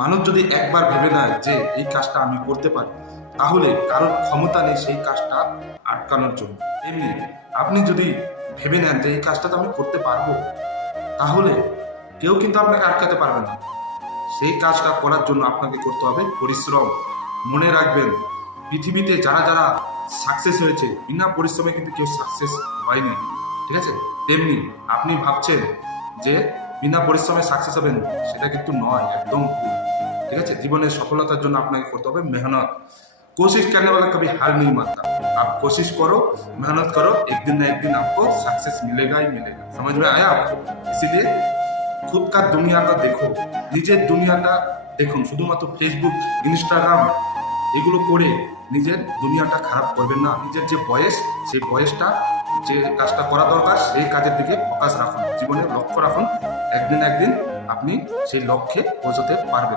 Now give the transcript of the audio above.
মানুষ যদি একবার ভেবে নেয় যে এই কাজটা আমি করতে পারি, তাহলে কারোর ক্ষমতা নেই সেই কাজটা আটকানোর জন্য। এমনি আপনি যদি ভেবে নেন যে এই কাজটা তো আমি করতে পারবো, তাহলে কেউ কিন্তু আপনাকে আটকাতে পারবে না। সেই কাজটা করার জন্য আপনাকে করতে হবে পরিশ্রম। মনে রাখবেন, পৃথিবীতে যারা যারা সাকসেস হয়েছে, বিনা পরিশ্রমে কিন্তু কেউ সাকসেস হয়নি, ঠিক আছে? তেমনি আপনি ভাবছেন যে বিনা পরিশ্রমে সাকসেস হবেন, সেটা কিন্তু নয়, একদম ভুল। ঠিক আছে? জীবনের সফলতার জন্য আপনাকে করতে হবে মেহনত। कोशिश करने वाला कभी हार नहीं मानता। आप कोशिश करो, मेहनत करो, एक दिन ना एक दिन आपको सक्सेस मिलेगा ही मिलेगा। समझ में आया आपको? इसीलिए খুদ কার দুনিয়াটা দেখো, নিজের দুনিয়াটা দেখুন। শুধুমাত্র ফেসবুক, ইনস্টাগ্রাম এগুলো করে নিজের দুনিয়াটা খারাপ করবেন না। নিজের যে বয়স, সেই বয়সটা যে কাজটা করা দরকার সেই কাজের দিকে ফোকাস রাখুন, জীবনে লক্ষ্য রাখুন। একদিন একদিন আপনি সেই লক্ষ্যে পৌঁছতে পারবেন।